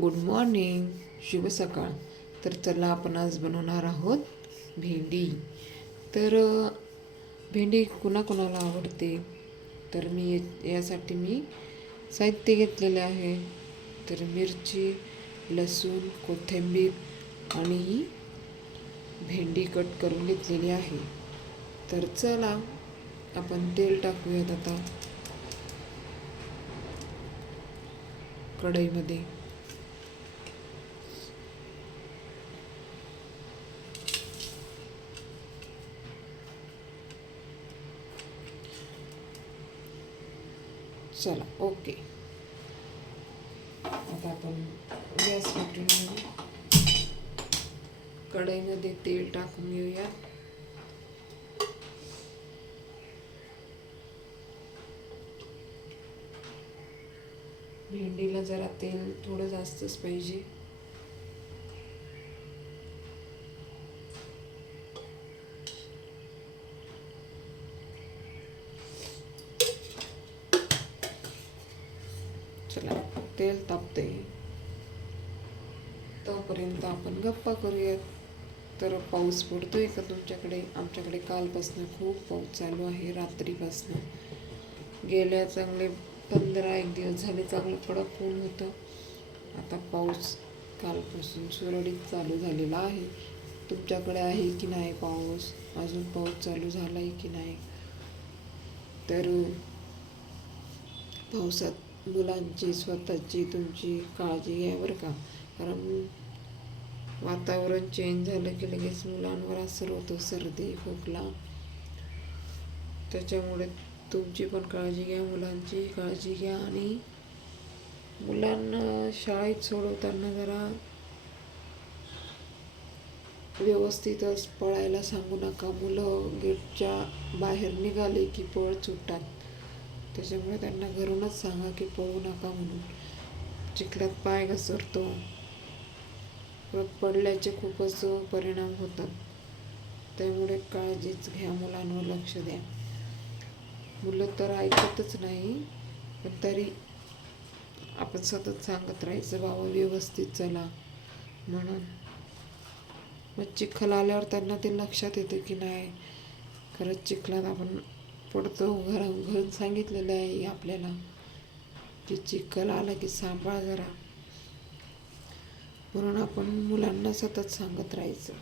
Good morning शुभ सकाळ. तर चला आपण आज बनवणार आहोत भेंडी. तर भेंडी कुणाकुणाला आवडते? तर मी ये- यासाठी मी साहित्य घेतलेले आहे. तर मिरची लसूण कोथिंबीर आणि ही भेंडी कट करून घेतलेली आहे. तर चला आपण तेल टाकूयात आता. कढईमध्ये. चला ओके. आता आपण गॅस पेटून घेऊ. कढईमध्ये तेल टाकून घेऊया. भेंडीला जरा तेल थोडं जास्तच पाहिजे चला तेल तापते. तोपर्यंत आपण गप्पा करूयात. तर पाऊस पडतोय का तुमच्याकडे? आमच्याकडे कालपासून खूप पाऊस चालू आहे रात्रीपासून. गेल्या चांगले पंधरा एक दिवस झाले चांगलं कडक ऊन होतं. आता पाऊस कालपासून सुरळीत चालू झालेला आहे. तुमच्याकडे आहे की नाही पाऊस? अजून पाऊस चालू झाला आहे की नाही? तर पावसात मुलांची स्वतःची तुमची काळजी घ्या बरं का. कारण वातावरण चेंज झालं की लगेच मुलांवर असर होतो सर्दी खोकला. त्याच्यामुळे तुमची पण काळजी घ्या मुलांची काळजी घ्या आणि मुलांना शाळेत सोडवताना जरा व्यवस्थितच पळायला सांगू नका. मुलं गेटच्या बाहेर निघाले की पळ सुटतात. त्याच्यामुळे त्यांना घरूनच सांगा की पळू नका म्हणून. चिखल्यात पाय घसरतो परत पडल्याचे खूपच परिणाम होतात. त्यामुळे काळजीच घ्या मुलांवर लक्ष द्या. मुलं तर ऐकतच नाही पण तरी आपण सतत सांगत राहायचं बाबा व्यवस्थित चला म्हणून. मग चिखल आल्यावर त्यांना ते लक्षात येतं की नाही खरंच चिखलात आपण पडतो घर घरून सांगितलेलं आहे आपल्याला. की चिखल आला की सांभाळ जरा. म्हणून आपण मुलांना सतत सांगत राहायचं.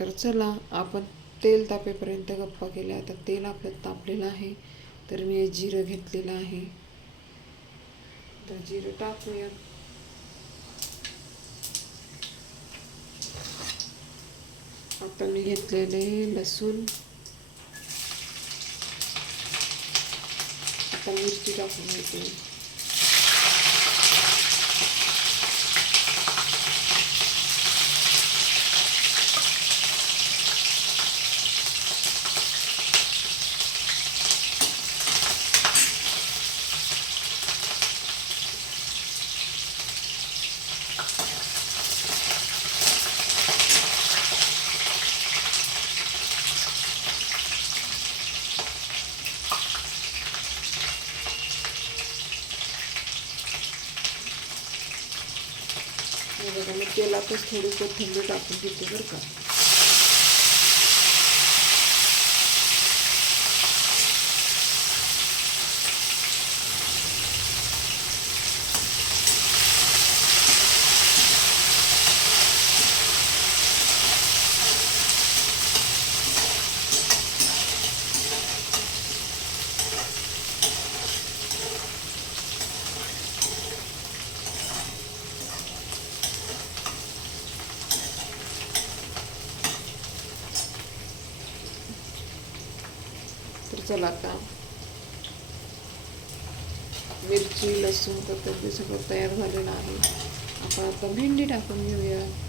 तर चला आपण तेल तापेपर्यंत गप्पा केल्या. आता तेल आपलं तापलेलं आहे तर मी जिरं घेतलेलं आहे. तर जिरं टाकूया आता मी घेतलेले लसूण. आता मिरची टाकून घेते. तेलातच थोडी कोथिंबीर टाकून घेते बरं का. चला आता. मिरची लसूण कोथिंबीर सगळं तयार झालेलं आहे. आपण आता भेंडी टाकून घेऊया.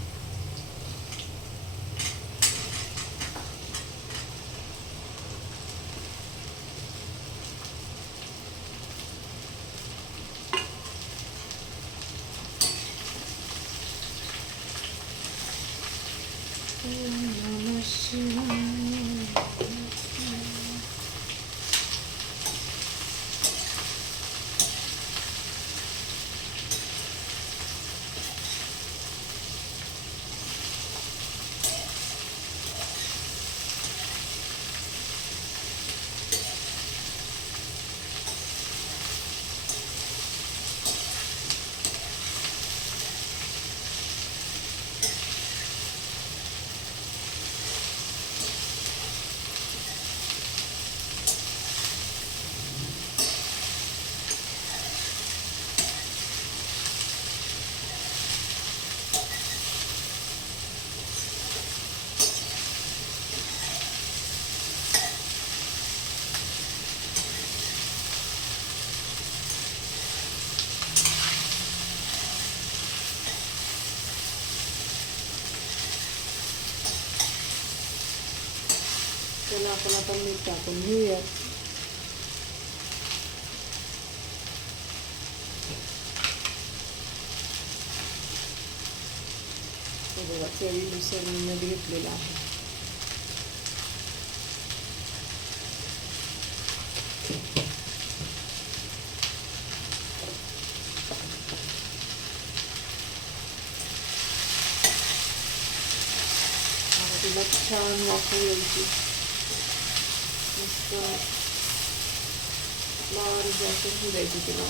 त्याला आपण आता मीठ टाकून घेऊयात बघा चवीनुसार मी मीठ घेतलेलं आहे. छान वाफू यायची मस्त बारीक जास्त शिजायची तिला